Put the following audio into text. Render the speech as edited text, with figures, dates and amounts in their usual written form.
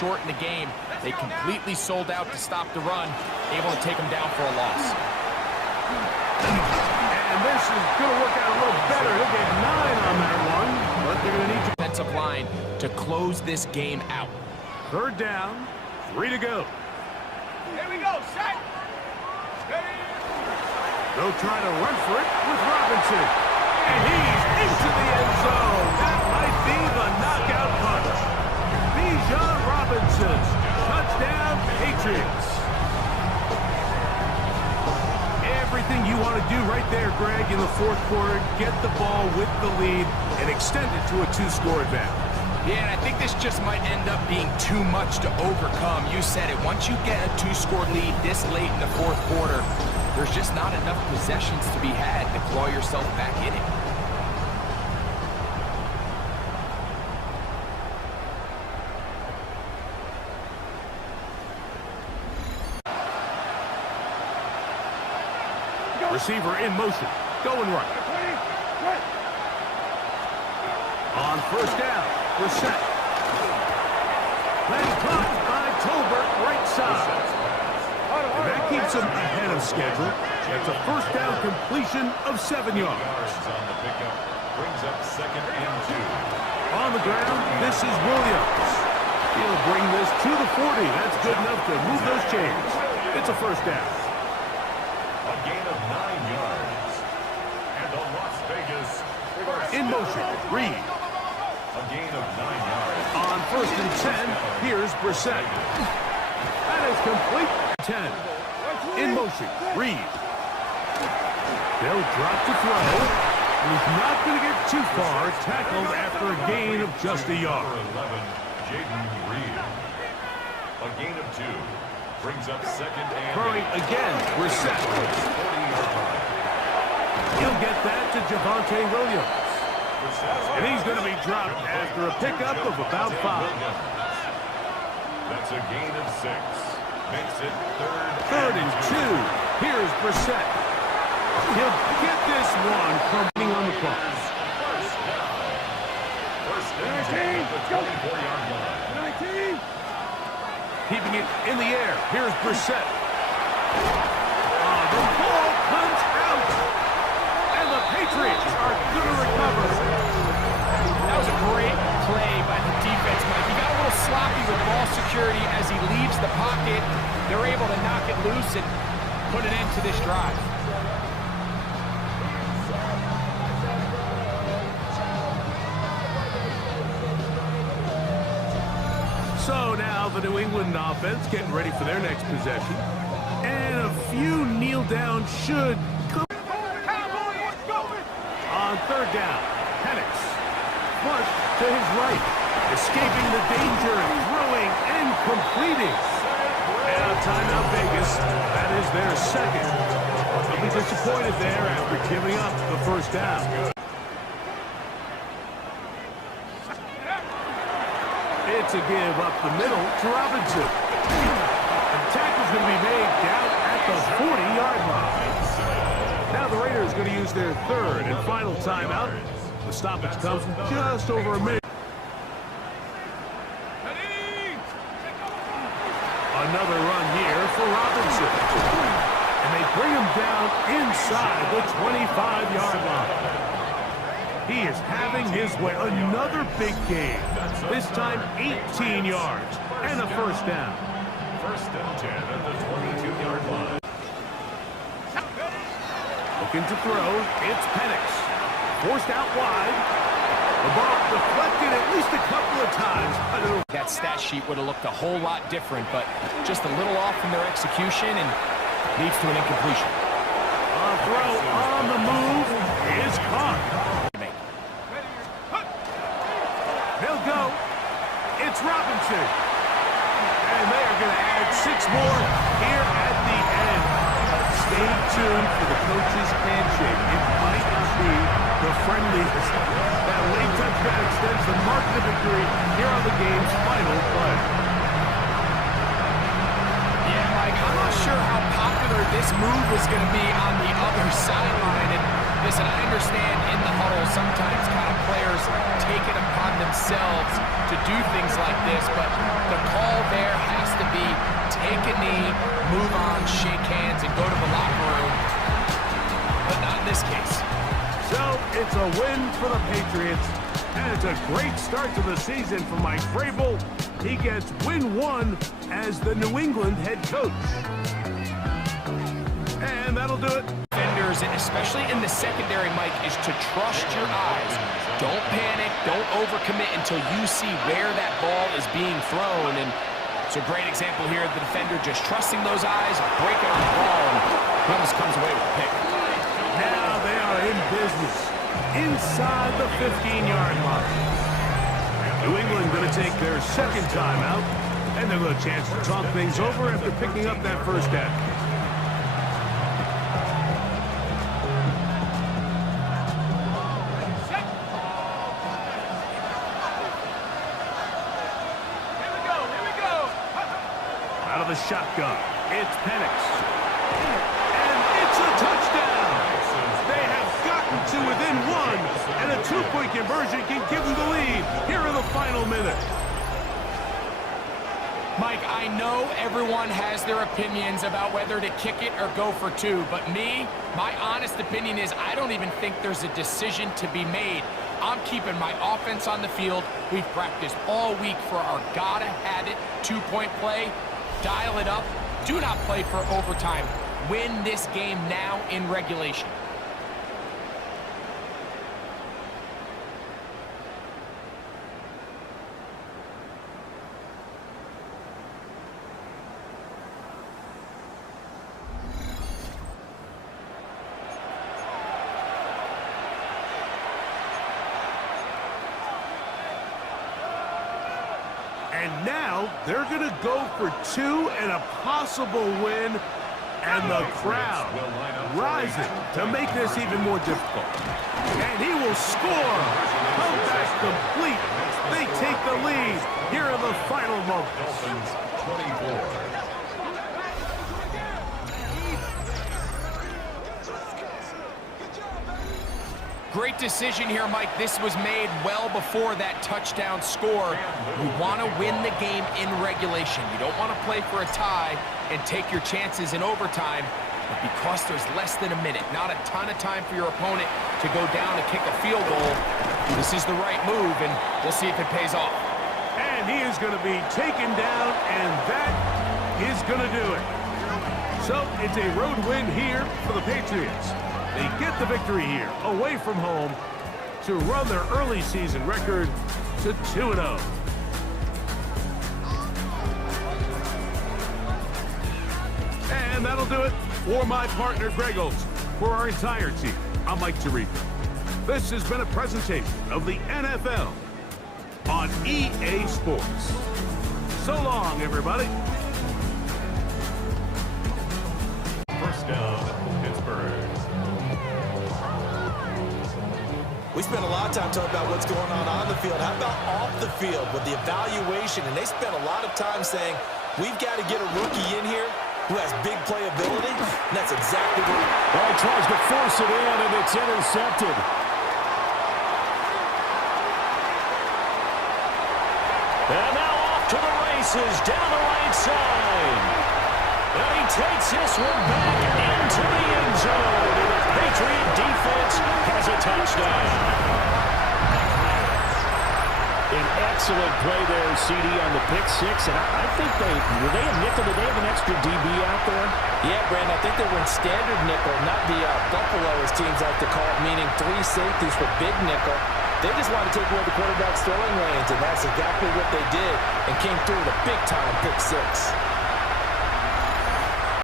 short in the game. They completely sold out to stop the run, able to take them down for a loss. And this is going to work out a little better. He'll get 9 on that one, but they're going to need defensive line to close this game out. 3rd down, 3 to go. Here we go, set. They'll try to run for it with Robinson. And he's into the end zone. That might be the knockout punch. Bijan Robinson, touchdown Patriots. Everything you want to do right there, Greg, in the 4th quarter, get the ball with the lead and extend it to a 2-score advantage. Yeah, and I think this just might end up being too much to overcome. You said it. Once you get a 2-score lead this late in the 4th quarter, there's just not enough possessions to be had to claw yourself back in it. Receiver in motion. Going right. On 1st down. Brissett. Then caught by Tolbert, right side. And that keeps him ahead of schedule. That's a 1st down completion of 7 yards. On the pickup, brings up 2nd and 2. On the ground, this is Williams. He'll bring this to the 40. That's good enough to move those chains. It's a 1st down. A gain of 9 yards. And the Las Vegas in motion, Reed. A gain of 9 yards. On 1st and 10, here's Brissett. That is complete. 10. In motion, Reed. They'll drop to throw. He's not going to get too far. Tackled after a gain of just a yard. 11, Jaden Reed. A gain of 2. Brings up 2nd and Hurry again, Brissett. 40-yard line. He'll get that to Javonte Williams. And he's going to be dropped after a pickup of about 5. That's a gain of 6. Makes it 3rd and 2. Here's Brissett. He'll get this one coming on the cross. First and 10 at the 24-yard line. 19. Keeping it in the air. Here's Brissett. The ball comes out. And the Patriots are going to recover. That was a great play by the defense, Mike. He got a little sloppy with ball security as he leaves the pocket. They're able to knock it loose and put an end to this drive. So now the New England offense getting ready for their next possession. And a few kneel down should come. On 3rd down, Penix. Flush to his right. Escaping the danger, throwing and completing. And timeout Vegas. That is their 2nd. They'll be disappointed there after giving up the 1st down. It's a give up the middle to Robinson. And tackle's going to be made down at the 40-yard line. Now the Raiders are going to use their 3rd and final timeout. The stoppage comes from just over a minute. Another run here for Robinson. And they bring him down inside the 25-yard line. He is having his way. Another big game. This time 18 yards and a 1st down. 1st and 10 at the 22-yard line. Looking to throw. It's Penix. Forced out wide. The ball deflected at least a couple of times. That stat sheet would have looked a whole lot different, but just a little off in their execution and leads to an incompletion. A throw on the move is caught. They'll go. It's Robinson. And they are going to add 6 more here at the end. Stay tuned for the coach's handshake. It might not be the friendliest. That late touchdown extends the margin of victory here on the game's final play. Yeah, Mike, I'm not sure how popular this move is going to be on the other sideline. And listen, I understand in the huddle sometimes kind of players take it upon themselves to do things like this, but the call So it's a win for the Patriots, and it's a great start to the season for Mike Vrabel. He gets win 1 as the New England head coach. And that'll do it. Defenders, and especially in the secondary, Mike, is to trust your eyes. Don't panic, don't overcommit until you see where that ball is being thrown. And it's a great example here of the defender just trusting those eyes, breaking on the ball, and he almost comes away with a pick. Now they are in business inside the 15-yard line. New England going to take their second timeout, and they'll have a chance to talk things over after picking up that first down. Out of the shotgun, it's Penix. And it's a touchdown! They have gotten to within 1, and a 2-point conversion can give them the lead here in the final minute. Mike, I know everyone has their opinions about whether to kick it or go for 2, but my honest opinion is I don't even think there's a decision to be made. I'm keeping my offense on the field. We've practiced all week for our gotta-have-it 2-point play. Dial it up. Do not play for overtime. Win this game now in regulation. And now they're going to go for 2 and a possible win. And the crowd rising to make this even more difficult. And he will score. Comeback complete. They take the lead here in the final moments. 24. Great decision here, Mike. This was made well before that touchdown score. You want to win the game in regulation. You don't want to play for a tie and take your chances in overtime. But because there's less than a minute, not a ton of time for your opponent to go down and kick a field goal, this is the right move, and we'll see if it pays off. And he is going to be taken down, and that is going to do it. So it's a road win here for the Patriots. They get the victory here, away from home, to run their early season record to 2-0. And that'll do it for my partner, Greg Olson. For our entire team, I'm Mike Tirico. This has been a presentation of the NFL on EA Sports. So long, everybody. First down, Pittsburgh. We spent a lot of time talking about what's going on the field. How about off the field with the evaluation? And they spent a lot of time saying, we've got to get a rookie in here who has big playability. And that's exactly what Well, he tries to force it in, and it's intercepted. And now off to the races down the right side. And he takes this one back into the end zone. And the Patriot defense has a touchdown. An excellent play there, CD, on the pick six. And I think were they a nickel? Did they have an extra DB out there? Yeah, Brandon, I think they were in standard nickel, not the Buffalo, as teams like to call it, meaning 3 safeties for big nickel. They just wanted to take away the quarterback's throwing range, and that's exactly what they did and came through with a big-time pick six.